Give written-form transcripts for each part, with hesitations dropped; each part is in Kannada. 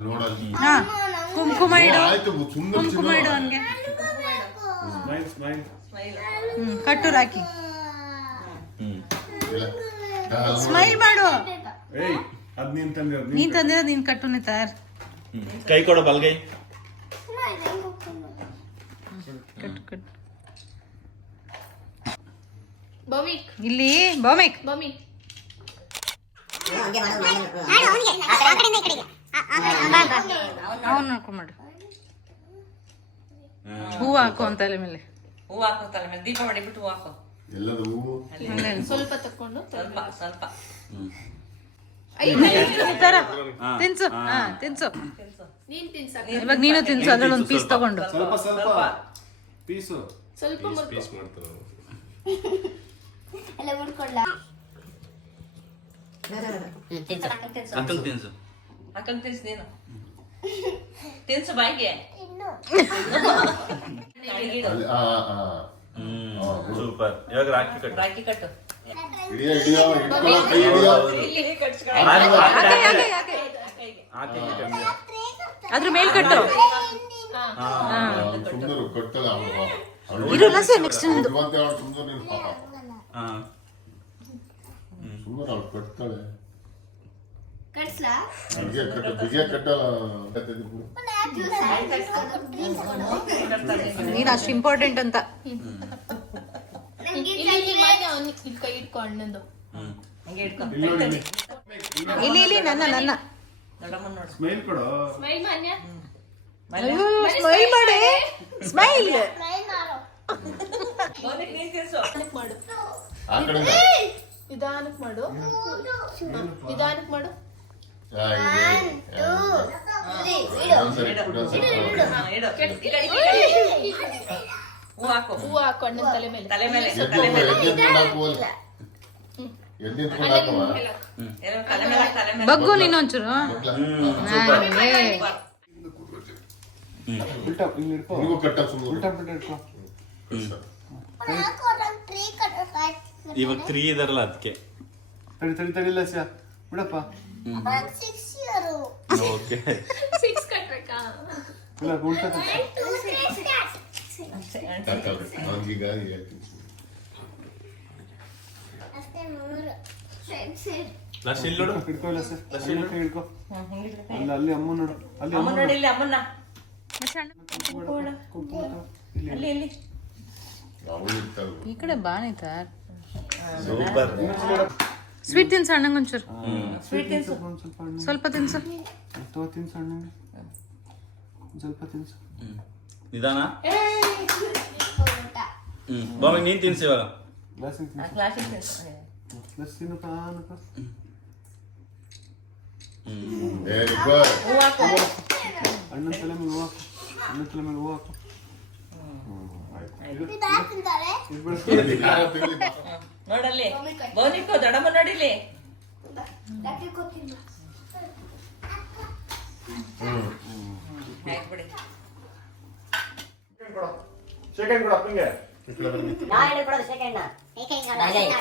ಹಾ ಕುಂಕುಮ ಇಡು ಕುಂಕುಮ ಇಡು ಅವನ್ಗೆ ಕಟ್ಟು ರಾಕಿ ಸ್ಮೈಲ್ ಮಾಡು ನೀನ್ ತಂದಿರೋದು ನೀನ್ ಕಟ್ಟು ನಿತಾರ್ ಕೈ ಕೊಡು ಬಲ್ಗೈ ಕಟ್ಟು ಕಟ್ಟು ಇಲ್ಲಿ ಭೌಮಿಕ್ ಅವನ್ ನೋಡ್ಕೊಂಡ್ ಹೂವು ಹಾಕು ಅಂತ ತಲೆ ಮೇಲೆ ಹೂವು ಹಾಕೋ ತಲೆ ಮೇಲೆ ದೀಪ ಮಾಡಿಬಿಟ್ಟು ಹೂವು ಹಾಕೋ ಸ್ವಲ್ಪ ತಕೊಂಡು ಸ್ವಲ್ಪ ತಿನ್ಸು ಹಾ ತಿನ್ಸು ನೀನ್ ತಿನ್ಸಕ ಇವಾಗ ನೀನು ತಿನ್ಸು ಅದ್ರಲ್ಲಿ ಒಂದು ಪೀಸ್ ತಗೊಂಡು ಸ್ವಲ್ಪ ಎಲ್ಲ ಮುಡ್ಕೊಳ್ಳ ಅಂಕಲ್ ತಿನ್ಸು ಹಾಕೊಂಡು ತಿನ್ಸು ನೀನು ತಿನ್ಸು ಬಾಯಿಗೆ ಸೂಪರ್ ಇವಾಗ ರಾಖಿ ಕಟ್ಟು ರಾಖಿ ಕಟ್ಟು ಅದ್ರ ಮೇಲ್ ಕಟ್ಟು ಇರು ಲಸೆ ನೆಕ್ಸ್ಟ್ ಕಟ್ಸ್ಲಾ ನೀನು ಅಷ್ಟು ಇಂಪಾರ್ಟೆಂಟ್ ಅಂತ ಕೈ ಇಟ್ಕೊ ಅಣ್ಣಂದು ಹಂಗೆ ಇಟ್ಕೊ ಇಲ್ಲಿ ನನ್ನ ದೊಡ್ಡಮ್ಮನ ನೋಡು ಸ್ಮೈಲ್ ಕೊಡು ಸ್ಮೈಲ್ ಮಾನ್ಯ ಸ್ಮೈಲ್ ಮಾಡಿ ಸ್ಮೈಲ್ ನೀನ್ ತಿನ್ಸು ಮಾಡು ನಿಧಾನಕ್ಕೆ ಮಾಡು ನಿಧಾನಕ್ಕೆ ಮಾಡು ಹೂವು ಹಾಕು ಅಣ್ಣನ ತಲೆ ಮೇಲೆ ತಲೆ ಮೇಲೆ ಬಗ್ಗು ನೀನು ಒಂಚೂರು ಇವಾಗ 3 ಇದರಲ್ಲ ಅದಕ್ಕೆ ತಡಿಲ್ಲ ಸ್ಯಾ ಬಿಡಪ್ಪ ಓಕೆ 6 ಕಟ್ಬೇಕಾ ಇಲ್ಲ ಉಲ್ಟಾ ಲಕ್ಷ ಇಲ್ಲಿ ನೋಡು ಹಿಡ್ಕೊಳ್ಳ ಸರ್ ಹಿಡ್ಕೊ ಅಲ್ಲಿ ಅಮ್ಮ ನೋಡು ಅಲ್ಲಿ ಅಮ್ಮ ನೋಡಿ ಇಲ್ಲಿ ಅಮ್ಮನ್ನ ಅಲ್ಲಿ ಇಲ್ಲಿ ಈ ಕಡೆ ಬಾಣಿತ ಸೂಪರ್ ಸ್ವೀಟ್ ತಿನ್ಸು ಅಣ್ಣಂಗೆ ಒಂಚೂರು ಸ್ವೀಟ್ ತಿನ್ಸು ಸ್ವಲ್ಪ ತಿನ್ಸು ತಿನ್ಸು ಅಣ್ಣಂಗೆ ಸ್ವಲ್ಪ ತಿನ್ಸು ನಿಧಾನ ಬಾಬಿ ನೀನ್ ತಿನ್ಸಿ ಇವಾಗ ಗ್ಲಾಸಿಗೆ ತಿನ್ಸು ಕ್ಲಾಸಿಗೆ ತಿನ್ಸು ಗ್ಲಾಸ್ ತಿನ್ನು ಕಾನಕ ಹೂವು ಹಾಕು ಅಣ್ಣನ ತಲೆ ಮೇಲೆ ಹೂವು ಹಾಕು ಅಣ್ಣನ ತಲೆ ಮೇಲೆ ಹೂವು ಹಾಕು ನೋಡಲ್ಲಿ ಬೋನಿಕೋ ದೊಡ್ಡಮ್ಮ ನೋಡಿಲಿ ಬಿಡಿ ಸೆಕೆಂಡ್ ಕೊಡು ಅಪ್ಪಂಗೆ ನಾ ಹೇಳಿಕೊಡೋದು ಸೆಕೆಂಡ್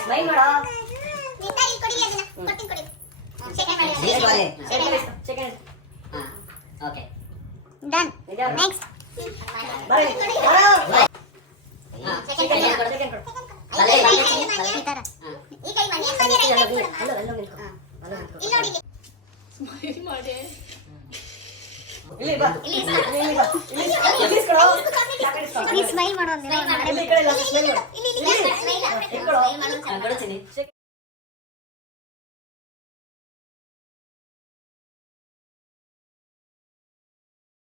ಸ್ಮೈಲ್ ಮಾಡೋ ಸೆಕೆಂಡ್ ಓಕೆ ಡನ್ ನೆಕ್ಸ್ಟ್ ಬರಲಿ ಸೆಕೆಂಡ್ ಈ ಕೈ ಮಾಡಿ ಸ್ಮೈಲ್ ಮಾಡಿ ಸ್ಮೈಲ್ ಮಾಡೋ